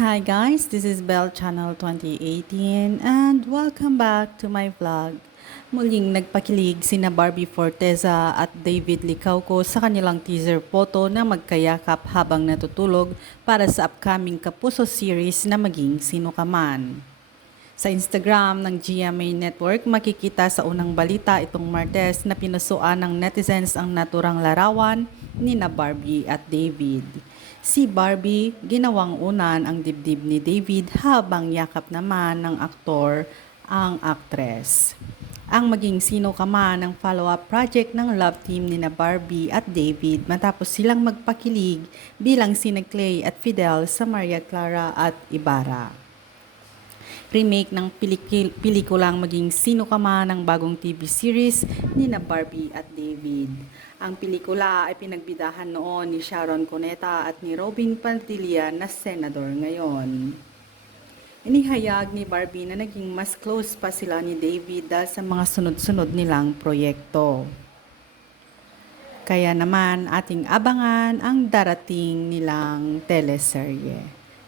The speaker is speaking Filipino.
Hi guys, this is Bell Channel 2018 and welcome back to my vlog. Muling nagpakilig sina Barbie Forteza at David Licauco sa kanilang teaser photo na magkayakap habang natutulog para sa upcoming Kapuso series na maging Sino Ka Man. Sa Instagram ng GMA Network, makikita sa unang balita itong Martes na pinusuan ng netizens ang naturang larawan ni na Barbie at David. Si Barbie, ginawang unan ang dibdib ni David habang yakap naman ng aktor ang aktres. Ang maging sino ka man ang follow-up project ng love team ni na Barbie at David matapos silang magpakilig bilang sina Clay at Fidel sa Maria Clara at Ibarra remake ng pilikil- pelikulang maging Sino Ka Man ng bagong TV series ni na Barbie at David. Ang pelikula ay pinagbidahan noon ni Sharon Cuneta at ni Robin Padilla na senador ngayon. Inihayag ni Barbie na naging mas close pa sila ni David dahil sa mga sunod-sunod nilang proyekto. Kaya naman ating abangan ang darating nilang teleserye.